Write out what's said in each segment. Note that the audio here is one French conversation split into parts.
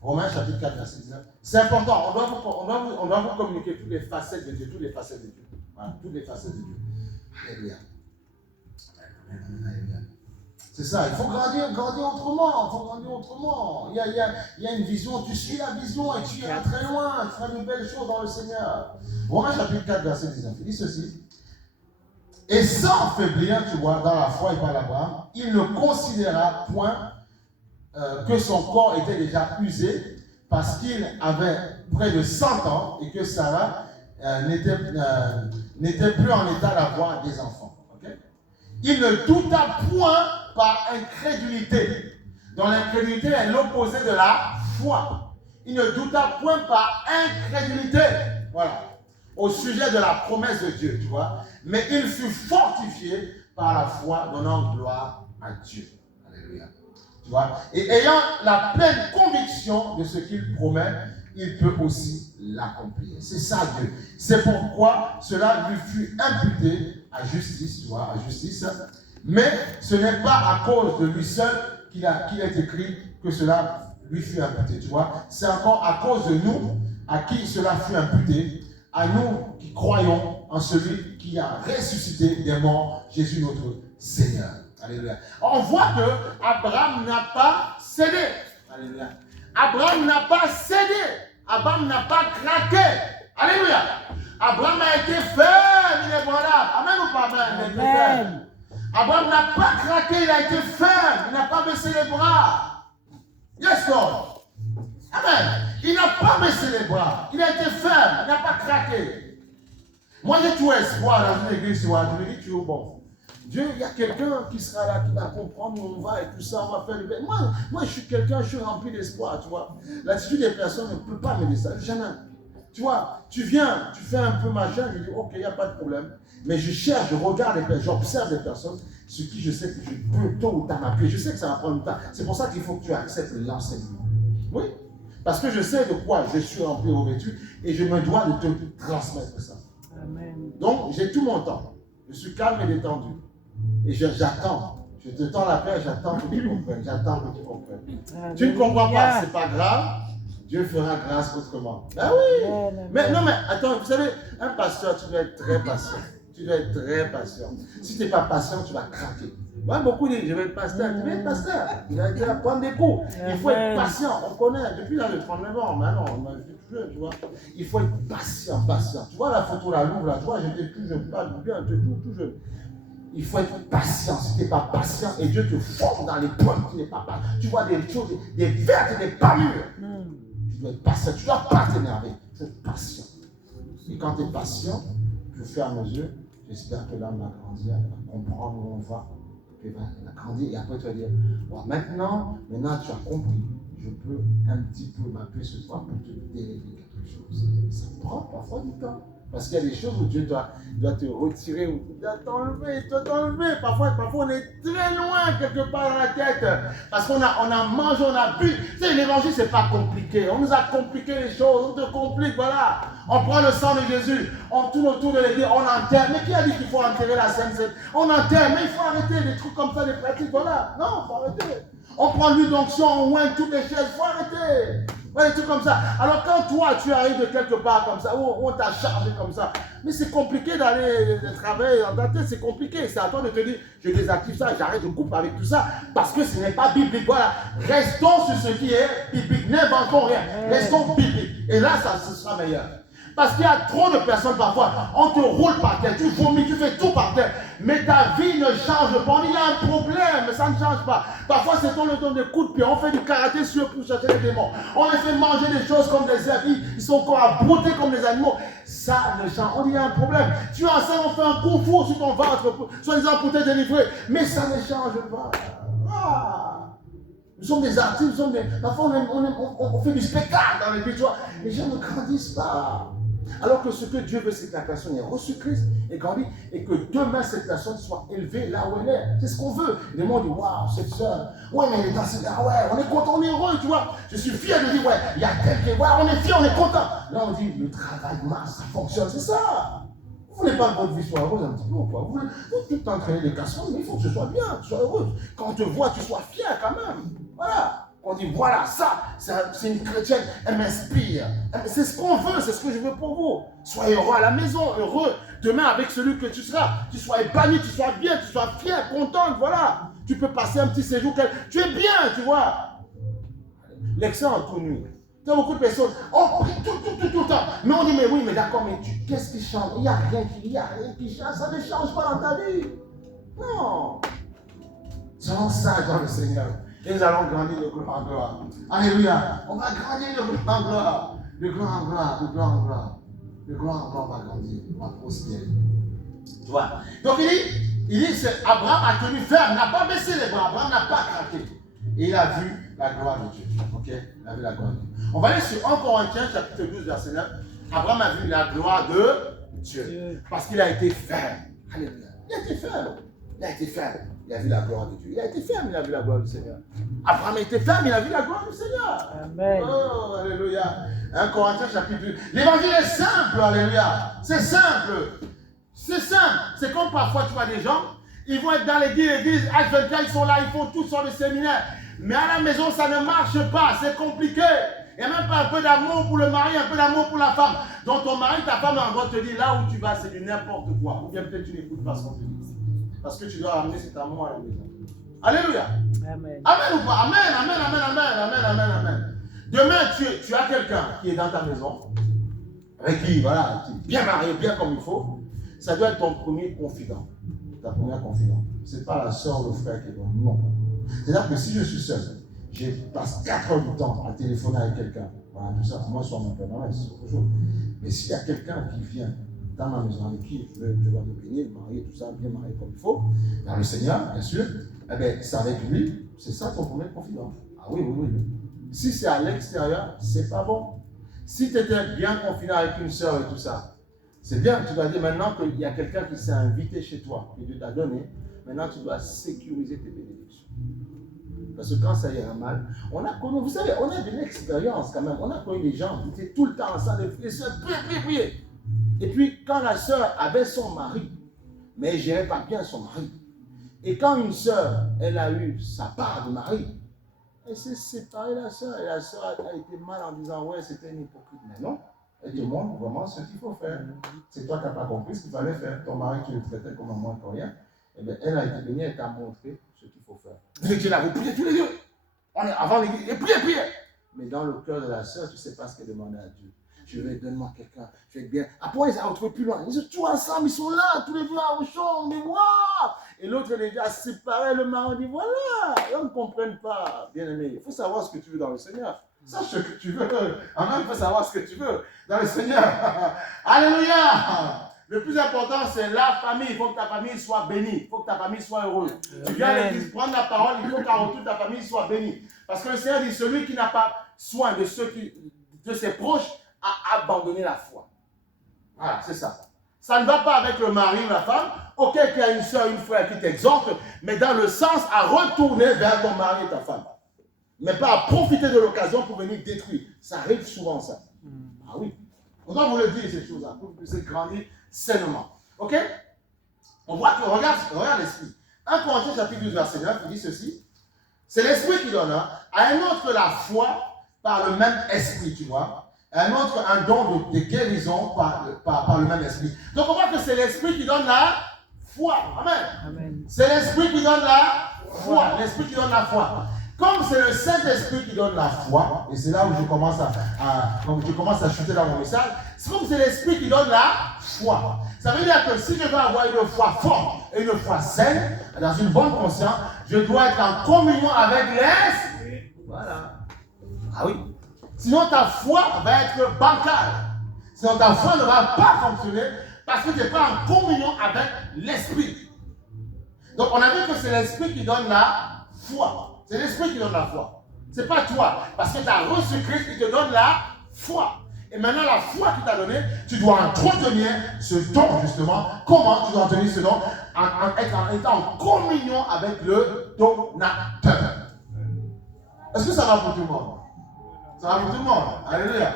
Romains chapitre 4, verset 19. C'est important, on doit vous communiquer toutes les facettes de Dieu, toutes les facettes de Dieu. Voilà, toutes les facettes de Dieu. Alléluia. C'est ça, il faut grandir autrement. Il y a une vision, tu suis la vision et tu iras très loin, tu feras de belles choses dans le Seigneur. Romains chapitre 4, verset 19, il dit ceci. Et sans faiblir, tu vois, dans la foi et par l'Abraham, il ne considéra point que son corps était déjà usé parce qu'il avait près de 100 ans et que Sarah n'était plus en état d'avoir des enfants. Okay? Il ne douta point par incrédulité. Donc l'incrédulité est l'opposé de la foi. Il ne douta point par incrédulité. Voilà. Au sujet de la promesse de Dieu, tu vois. Mais il fut fortifié par la foi, donnant gloire à Dieu. Alléluia. Tu vois. Et ayant la pleine conviction de ce qu'il promet, il peut aussi l'accomplir. C'est ça Dieu. C'est pourquoi cela lui fut imputé à justice, tu vois, à justice. Mais ce n'est pas à cause de lui seul qu'il est écrit que cela lui fut imputé, tu vois. C'est encore à cause de nous à qui cela fut imputé, à nous qui croyons en celui qui a ressuscité des morts, Jésus notre Seigneur. Alléluia. On voit que Abraham n'a pas cédé. Alléluia. Abraham n'a pas cédé. Abraham n'a pas craqué. Alléluia. Abraham a été ferme, inébranlable. Amen ou pas amen? Il a été ferme. Abraham n'a pas craqué, il a été ferme. Il n'a pas baissé les bras. Yes, Lord. Amen. Il n'a pas baissé les bras. Il a été ferme. Il n'a pas craqué. Moi, j'ai tout espoir dans une église. Je me dis, tu es bon. Dieu, il y a quelqu'un qui sera là, qui va comprendre où on va et tout ça, on va faire le bien. Moi, je suis quelqu'un, je suis rempli d'espoir, tu vois. L'attitude des personnes ne peut pas me dire ça. Jamais. Tu vois, tu viens, tu fais un peu machin, je dis, ok, il n'y a pas de problème. Mais je cherche, je regarde les personnes, j'observe les personnes, sur qui je sais que je peux tôt ou tard m'appuyer. Je sais que ça va prendre du temps. C'est pour ça qu'il faut que tu acceptes l'enseignement. Oui. Parce que je sais de quoi je suis rempli revêtu et je me dois de te transmettre ça. Amen. Donc, j'ai tout mon temps. Je suis calme et détendu. Et j'attends. Je te tends la paix, j'attends que tu comprennes. J'attends que tu comprennes. Tu ne comprends pas, c'est pas grave. Dieu fera grâce autrement. Ben oui. Mais non, mais attends, vous savez, un pasteur, tu dois être très patient. Tu dois être très patient. Si tu n'es pas patient, tu vas craquer. Moi, beaucoup disent, je vais être pasteur. Tu vas être pasteur. Tu vas prendre des coups. Il faut être patient. On connaît, depuis l'âge de 39 ans, maintenant, on a vu tout jeune, tu vois. Il faut être patient. Tu vois la photo, la Louvre, là, tu vois, j'étais tout jeune, pas bien, tout jeune. Il faut être patient. Si tu n'es pas patient et Dieu te forme dans les points, tu n'es pas patient. Tu vois des choses, des vertes et des pas mûres. Tu dois être patient. Tu ne dois pas t'énerver. Il faut être patient. Et quand tu es patient, tu fermes les yeux. J'espère que l'âme va grandir, elle va comprendre où on va. Puis elle va grandir et après tu vas dire, bon, maintenant tu as compris. Je peux un petit peu m'appuyer sur toi pour te déléguer quelque chose. Ça prend parfois du temps. Parce qu'il y a des choses où Dieu doit te retirer, ou doit t'enlever. Parfois, on est très loin quelque part dans la tête. Parce qu'on a mangé, on a bu. Tu sais, l'évangile, c'est pas compliqué. On nous a compliqué les choses, on te complique, voilà. On prend le sang de Jésus, on tourne autour de l'église, on enterre. Mais qui a dit qu'il faut enterrer la Sainte Seine? On enterre, mais il faut arrêter des trucs comme ça, des pratiques, voilà. Non, il faut arrêter. On prend l'huile d'onction, on oigne toutes les chaises, il faut arrêter. Ouais, des trucs comme ça. Alors quand toi, tu arrives de quelque part comme ça, où on t'a chargé comme ça, mais c'est compliqué d'aller travailler dans ta tête, c'est compliqué. C'est à toi de te dire, je désactive ça, j'arrête, je coupe avec tout ça, parce que ce n'est pas biblique. Voilà, restons sur ce qui est biblique, n'inventons rien, restons bibliques. Et là, ça sera meilleur. Parce qu'il y a trop de personnes parfois, on te roule par terre, tu vomis, tu fais tout par terre, mais ta vie ne change pas. On dit, il y a un problème, mais ça ne change pas. Parfois, c'est on leur donne des coups de pied, on fait du karaté sur eux pour chasser les démons. On les fait manger des choses comme des herbes, ils sont encore à brouter comme des animaux. Ça ne change. On dit, il y a un problème. Tu enseignes, on fait un coup fou sur ton ventre, soi-disant pour te délivrer, mais ça ne change pas. Ah. Nous sommes des artistes, parfois on fait du spectacle dans les vies, les gens ne grandissent pas. Alors que ce que Dieu veut, c'est que la personne ait reçu Christ et grandit et que demain cette personne soit élevée là où elle est. C'est ce qu'on veut. Les gens disent, waouh, cette soeur, ouais, mais elle est dans ce là, ouais, on est content, on est heureux, tu vois. Je suis fier de dire, ouais, il y a quelqu'un, ouais, on est fier, on est content. Là, on dit, le travail marche, ça fonctionne, c'est ça. Vous voulez pas que votre vie soit heureuse un petit peu ou quoi? Vous voulez tout t'entraîner des casseroles, mais il faut que ce soit bien, que tu sois heureuse. Quand on te voit, tu sois fier quand même. Voilà. On dit, voilà, ça, c'est une chrétienne, elle m'inspire. C'est ce qu'on veut, c'est ce que je veux pour vous. Soyez heureux à la maison, heureux demain avec celui que tu seras. Tu sois épanoui, tu sois bien, tu sois fier, content, voilà. Tu peux passer un petit séjour, tu es bien, tu vois. L'excellent en tout nu. Il y a beaucoup de personnes, on prie tout le temps. Mais on dit, mais oui, mais d'accord, mais qu'est-ce qui change? Il n'y a rien qui change, ça ne change pas dans ta vie. Non. Soyons ça dans le Seigneur. Et nous allons grandir de gloire en gloire. Alléluia. On va grandir de gloire en gloire. De gloire en gloire, de gloire en gloire. De gloire en gloire, on va grandir. On va prospérer. Tu vois? Donc il dit Abraham a tenu ferme, n'a pas baissé les bras. Abraham n'a pas craqué. Et il a vu la gloire de Dieu. Ok? Il a vu la gloire de Dieu. On va aller sur 1 Corinthiens, chapitre 12, verset 9. Abraham a vu la gloire de Dieu. Parce qu'il a été ferme. Alléluia. Il a été ferme. Il a été ferme. Il a vu la gloire de Dieu. Il a été ferme, il a vu la gloire du Seigneur. Abraham a été ferme, il a vu la gloire du Seigneur. Amen. Oh, alléluia. 1 Corinthiens chapitre 2. L'évangile est simple, alléluia. C'est simple. C'est simple. C'est comme parfois tu vois des gens, ils vont être dans l'église, H24, ils sont là, ils font tout sur le séminaire. Mais à la maison, ça ne marche pas, c'est compliqué. Il n'y a même pas un peu d'amour pour le mari, un peu d'amour pour la femme. Donc ton mari, ta femme, en gros, te dit, là où tu vas, c'est du n'importe quoi. Ou bien peut-être tu n'écoutes pas ce qu'on te dit. Parce que tu dois ramener cet amour à la maison. Alléluia. Amen. Amen ou pas? Amen, amen, amen, amen, amen, amen, amen. Demain, tu as quelqu'un qui est dans ta maison, avec qui, voilà, qui est bien marié, bien comme il faut. Ça doit être ton premier confident. Ta première confidente. Ce n'est pas la soeur ou le frère qui est dans. Non. C'est-à-dire que si je suis seul, je passe 4 heures du temps à téléphoner avec quelqu'un. Voilà, tout ça, moi, je suis en plein dans c'est autre chose. Mais s'il y a quelqu'un qui vient dans ma maison avec qui je vais me baigner, marier, tout ça, bien marié comme il faut, dans le Seigneur, bien sûr, eh bien, c'est avec lui, c'est ça ton premier confident. Ah oui, oui, oui. Si c'est à l'extérieur, c'est pas bon. Si tu étais bien confident avec une soeur et tout ça, c'est bien, tu dois dire maintenant qu'il y a quelqu'un qui s'est invité chez toi, que Dieu t'a donné, maintenant tu dois sécuriser tes bénédictions. Parce que quand ça ira mal, on a connu, vous savez, on a de l'expérience quand même, on a connu des gens qui étaient tout le temps ensemble, les soeurs, priez. Et puis quand la soeur avait son mari, mais elle ne gérait pas bien son mari, et quand une soeur, elle a eu sa part de mari, elle s'est séparée la soeur, et la soeur a été mal en disant, ouais, c'était une hypocrite, mais non. Elle te montre vraiment ce qu'il faut faire. C'est toi qui n'as pas compris ce qu'il fallait faire. Ton mari, tu le traitais comme un moins que rien. Eh bien, elle a été bénie, elle t'a montré ce qu'il faut faire. Vous étiez là, vous priez tous les deux. On est avant l'église, et priez. Mais dans le cœur de la sœur, tu ne sais pas ce qu'elle demandait à Dieu. Je vais donner-moi quelqu'un, je vais être bien. Après, ils ont retrouvé plus loin. Ils sont tous ensemble, ils sont là, tous les deux à Auchan, on dit waouh! Et l'autre, les gars, séparés, le mari dit voilà. Et on ne comprenne pas, bien aimé. Il faut savoir ce que tu veux dans le Seigneur. Sache ce que tu veux. Amen, il faut savoir ce que tu veux dans le Seigneur. Alléluia. Le plus important, c'est la famille. Il faut que ta famille soit bénie. Il faut que ta famie soit heureuse. Tu viens à l'église prendre la parole, il faut qu'en retour ta famille soit bénie. Parce que le Seigneur dit, celui qui n'a pas soin de ses proches a abandonné la foi. Voilà, c'est ça. Ça ne va pas avec le mari ou la femme. Ok, qu'il y a une soeur, une frère qui t'exhorte, mais dans le sens à retourner vers ton mari et ta femme. Mais pas à profiter de l'occasion pour venir détruire. Ça arrive souvent, ça. Ah oui. On doit vous le dire, ces choses-là, pour que vous puissiez grandir sainement. Ok? On voit que, regarde l'esprit. 1 Corinthiens chapitre 12, verset 9, il dit ceci. C'est l'esprit qui donne, hein, à un autre la foi par le même esprit, tu vois. À un autre, un don de guérison par le même esprit. Donc on voit que c'est l'esprit qui donne la foi. Amen. Amen. C'est l'esprit qui donne la foi. L'esprit qui donne la foi. Comme c'est le Saint-Esprit qui donne la foi, et c'est là où je commence à chuter dans mon message, c'est comme c'est l'Esprit qui donne la foi. Ça veut dire que si je veux avoir une foi forte et une foi saine, dans une bonne conscience, je dois être en communion avec l'Esprit. Voilà. Ah oui. Sinon ta foi va être bancale. Sinon ta foi ne va pas fonctionner parce que tu n'es pas en communion avec l'Esprit. Donc on a vu que c'est l'Esprit qui donne la foi. C'est l'Esprit qui donne la foi. Ce n'est pas toi. Parce que tu as reçu Christ, il te donne la foi. Et maintenant, la foi qu'il t'a donnée, tu dois entretenir ce don, justement. Comment tu dois entretenir ce don? En étant en communion avec le donateur. Est-ce que ça va pour tout le monde? Ça va pour tout le monde? Alléluia.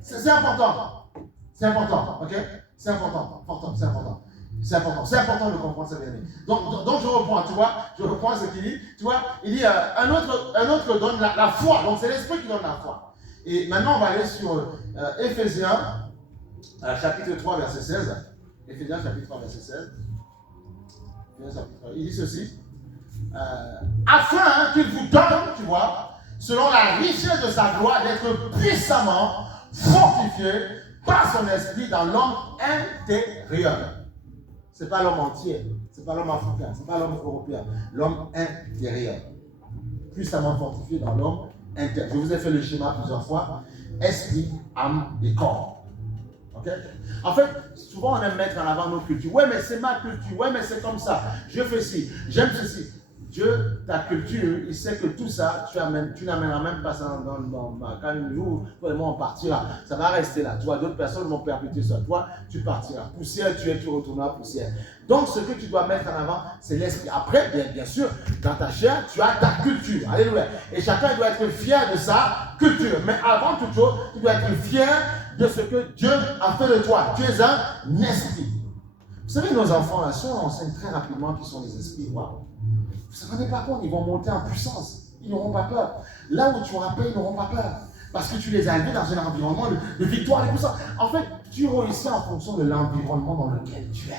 C'est important. C'est important, ok? C'est important. C'est important. C'est important de comprendre ça, bien aimé. Donc je reprends, tu vois, je reprends ce qu'il dit. Tu vois, il dit un autre donne la foi. Donc c'est l'esprit qui donne la foi. Et maintenant on va aller sur Éphésiens chapitre 3 verset 16. Éphésiens chapitre 3 verset 16. Il dit ceci. Afin qu'il vous donne, tu vois, selon la richesse de sa gloire, d'être puissamment fortifié par son esprit dans l'homme intérieur. Ce n'est pas l'homme entier, ce n'est pas l'homme africain, ce n'est pas l'homme européen, l'homme intérieur. Puissamment fortifié dans l'homme intérieur. Je vous ai fait le schéma plusieurs fois. Esprit, âme et corps. Okay? En fait, souvent on aime mettre en avant nos cultures. Ouais, mais c'est ma culture. Ouais, mais c'est comme ça. Je fais ci. J'aime ceci. Dieu, ta culture, il sait que tout ça, tu n'amèneras même pas ça dans ma quand un jour, toi et moi, on partira. Ça va rester là. Tu vois, d'autres personnes vont perpétuer ça. Toi, tu partiras. Poussière, tu retourneras poussière. Donc, ce que tu dois mettre en avant, c'est l'esprit. Après, bien sûr, dans ta chair, tu as ta culture. Alléluia. Et chacun doit être fier de sa culture. Mais avant toute chose, tu dois être fier de ce que Dieu a fait de toi. Tu es un esprit. Vous savez, nos enfants, là, si on enseigne très rapidement qui sont les esprits, waouh. Vous ne vous rendez pas compte, ils vont monter en puissance. Ils n'auront pas peur. Là où tu auras peur, ils n'auront pas peur. Parce que tu les as élevés dans un environnement de victoire et tout ça. En fait, tu réussis en fonction de l'environnement dans lequel tu es.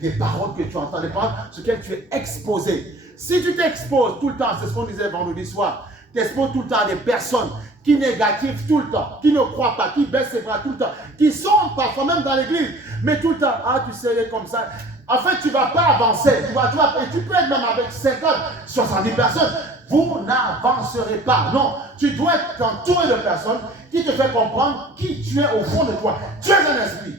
Les paroles que tu entends, les paroles sur lesquelles tu es exposé. Si tu t'exposes tout le temps, c'est ce qu'on disait vendredi soir, tu exposes tout le temps à des personnes qui négativent tout le temps, qui ne croient pas, qui baissent ses bras tout le temps, qui sont parfois même dans l'église, mais tout le temps, ah tu sais, il est comme ça. En fait, tu ne vas pas avancer. Et tu peux être même avec 50, 70 personnes. Vous n'avancerez pas. Non, tu dois être entouré de personnes qui te font comprendre qui tu es au fond de toi. Tu es un esprit.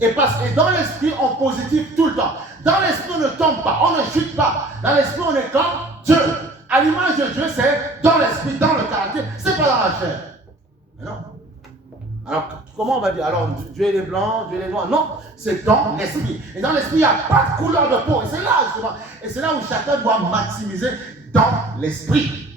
Et dans l'esprit, on positive tout le temps. Dans l'esprit, on ne tombe pas, on ne chute pas. Dans l'esprit, on est comme Dieu. À l'image de Dieu, c'est dans l'esprit, dans le caractère. Ce n'est pas dans la chair. Mais non. Alors, comment on va dire? Alors, Dieu est blanc, Dieu est noir. Non, c'est dans l'esprit. Et dans l'esprit, il n'y a pas de couleur de peau. Et c'est là, justement. Et c'est là où chacun doit maximiser dans l'esprit.